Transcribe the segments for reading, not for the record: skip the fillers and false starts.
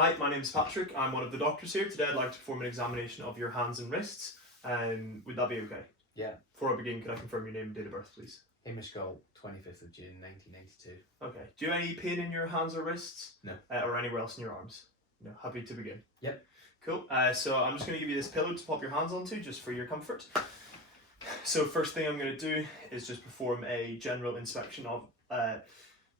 Hi, my name is Patrick. I'm one of the doctors here. Today I'd like to perform an examination of your hands and wrists. Would that be okay? Yeah. Before I begin, could I confirm your name and date of birth, please? Hamish Gold, 25th of June 1992. Okay. Do you have any pain in your hands or wrists? No. Or anywhere else in your arms? No. Happy to begin? Yep. Cool. So I'm just going to give you this pillow to pop your hands onto, just for your comfort. So first thing I'm going to do is just perform a general inspection of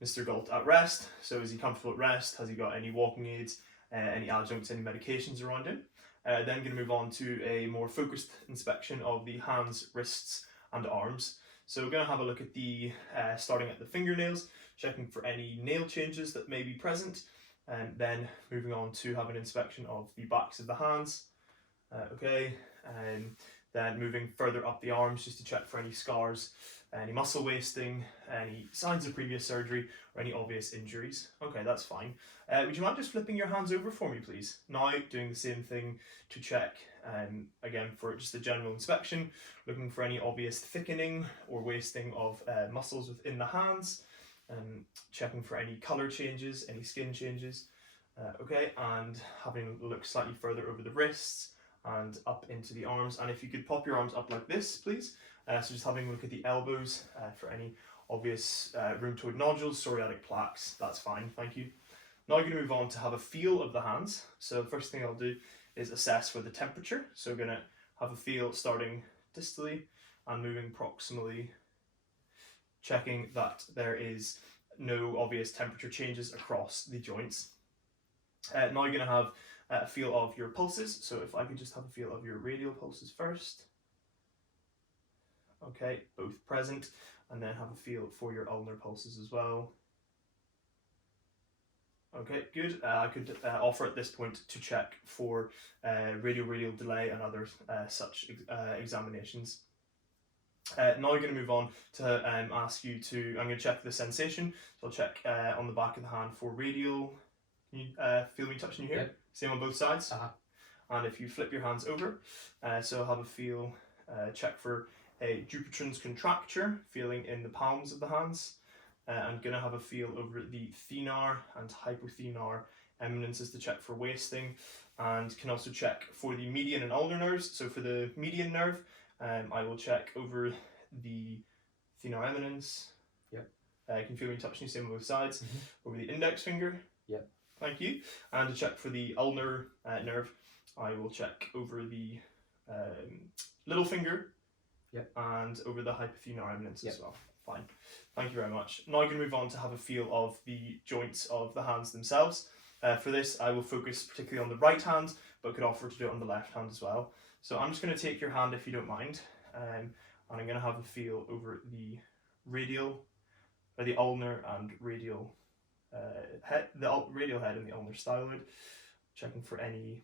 Mr. Galt at rest. So is he comfortable at rest? Has he got any walking aids, any adjuncts, any medications around him? Then going to move on to a more focused inspection of the hands, wrists and arms. So we're going to have a look at the, starting at the fingernails, checking for any nail changes that may be present, and then moving on to have an inspection of the backs of the hands. And then moving further up the arms just to check for any scars, any muscle wasting, any signs of previous surgery, or any obvious injuries. Okay, that's fine. Would you mind just flipping your hands over for me, please? Now, doing the same thing to check, again, for just a general inspection, looking for any obvious thickening or wasting of muscles within the hands, checking for any colour changes, any skin changes. Okay, and having a look slightly further over the wrists and up into the arms. And if you could pop your arms up like this, please. So just having a look at the elbows for any obvious rheumatoid nodules, psoriatic plaques, that's fine, thank you. Now I'm going to move on to have a feel of the hands. So first thing I'll do is assess for the temperature. So I'm going to have a feel starting distally and moving proximally, checking that there is no obvious temperature changes across the joints. Now you're going to have a feel of your pulses. So if I could just have a feel of your radial pulses first. Okay, both present, and then have a feel for your ulnar pulses as well. Okay, good. I could offer at this point to check for radial delay and other such examinations. Now I'm going to move on to ask you to, I'm going to check the sensation. So I'll check on the back of the hand for radial. Can you feel me touching you here? Yep. Same on both sides. And if you flip your hands over, so have a feel, check for a Dupuytren's contracture, feeling in the palms of the hands. I'm going to have a feel over the thenar and hypothenar eminences to check for wasting, and can also check for the median and ulnar nerves. So for the median nerve, I will check over the thenar eminence. Yep. You can feel me touching you, same on both sides. Over the index finger. Yep. Thank you. And to check for the ulnar nerve, I will check over the little finger. Yep. And over the hypothenar eminence Yep. as well. Fine. Thank you very much. Now I'm going to move on to have a feel of the joints of the hands themselves. For this, I will focus particularly on the right hand, but could offer to do it on the left hand as well. So I'm just going to take your hand if you don't mind, and I'm going to have a feel over the radial, or the ulnar and radial head, the radial head and the ulnar styloid, checking for any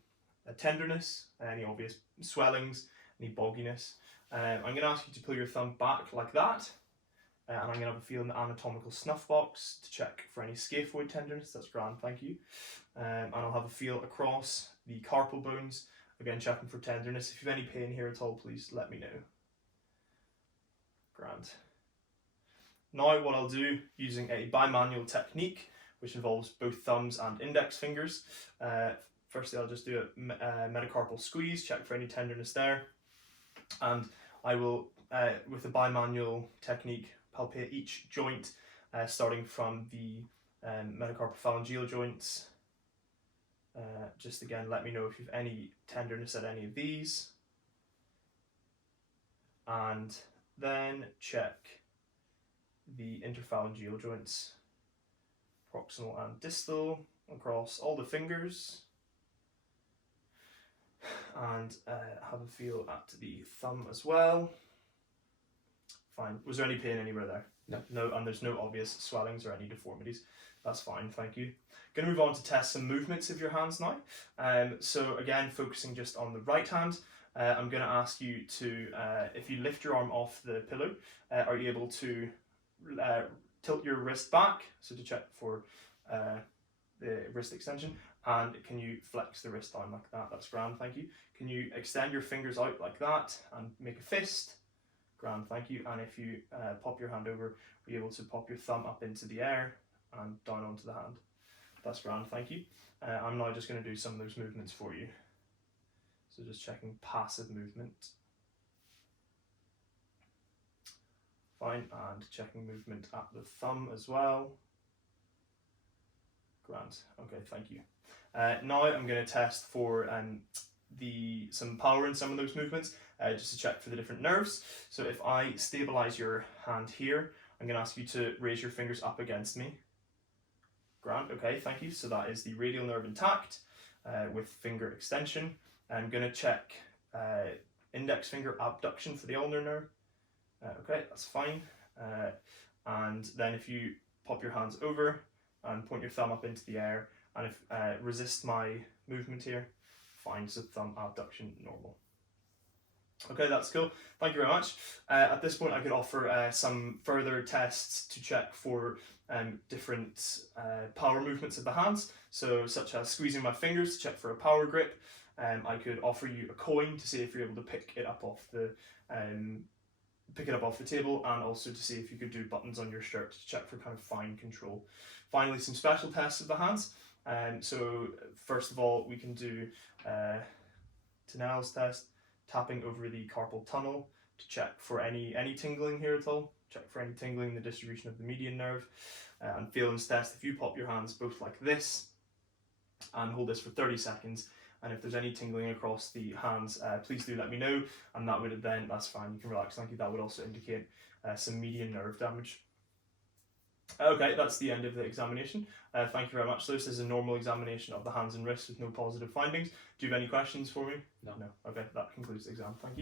tenderness, any obvious swellings, any bogginess. I'm going to ask you to pull your thumb back like that, and I'm going to have a feel in the anatomical snuff box to check for any scaphoid tenderness. That's grand, thank you. And I'll have a feel across the carpal bones, again checking for tenderness. If you have any pain here at all, please let me know. Grand. Now what I'll do, using a bimanual technique, which involves both thumbs and index fingers. Firstly, I'll just do a metacarpal squeeze, check for any tenderness there. And I will, with the bimanual technique, palpate each joint, starting from the metacarpophalangeal joints. Just again, let me know if you have any tenderness at any of these. And then check the interphalangeal joints, proximal and distal, across all the fingers. And have a feel at the thumb as well. Fine. Was there any pain anywhere there? No. No, and there's no obvious swellings or any deformities. That's fine, thank you. Going to move on to test some movements of your hands now. So again, focusing just on the right hand, I'm going to ask you to, if you lift your arm off the pillow, are you able to tilt your wrist back, so to check for the wrist extension, and can you flex the wrist down like that? That's grand, thank you. Can you extend your fingers out like that and make a fist? Grand, thank you. And if you pop your hand over, are you able to pop your thumb up into the air and down onto the hand? that's grand, thank you. I'm now just going to do some of those movements for you. So just checking passive movement. Fine, and checking movement at the thumb as well. Grand, okay, thank you. Now I'm going to test for some power in some of those movements, just to check for the different nerves. So if I stabilize your hand here, I'm going to ask you to raise your fingers up against me. Grand, okay, thank you. So that is the radial nerve intact with finger extension. I'm going to check index finger abduction for the ulnar nerve. Okay, that's fine. And then if you pop your hands over and point your thumb up into the air, and if resist my movement here, fine, so thumb abduction normal. Okay, that's cool. Thank you very much. At this point, I could offer some further tests to check for different power movements of the hands, so such as squeezing my fingers to check for a power grip. I could offer you a coin to see if you're able to pick it up off the table, and also to see if you could do buttons on your shirt to check for kind of fine control. Finally, some special tests of the hands. So first of all, we can do Tinel's test, tapping over the carpal tunnel to check for any tingling here at all. Check for any tingling in the distribution of the median nerve. And Phelan's test, if you pop your hands both like this and hold this for 30 seconds, and if there's any tingling across the hands, please do let me know, and that would then, that's fine, you can relax, thank you. That would also indicate some median nerve damage. Okay, that's the end of the examination. Thank you very much. So this is a normal examination of the hands and wrists with no positive findings. Do you have any questions for me? No. Okay, that concludes the exam. Thank you.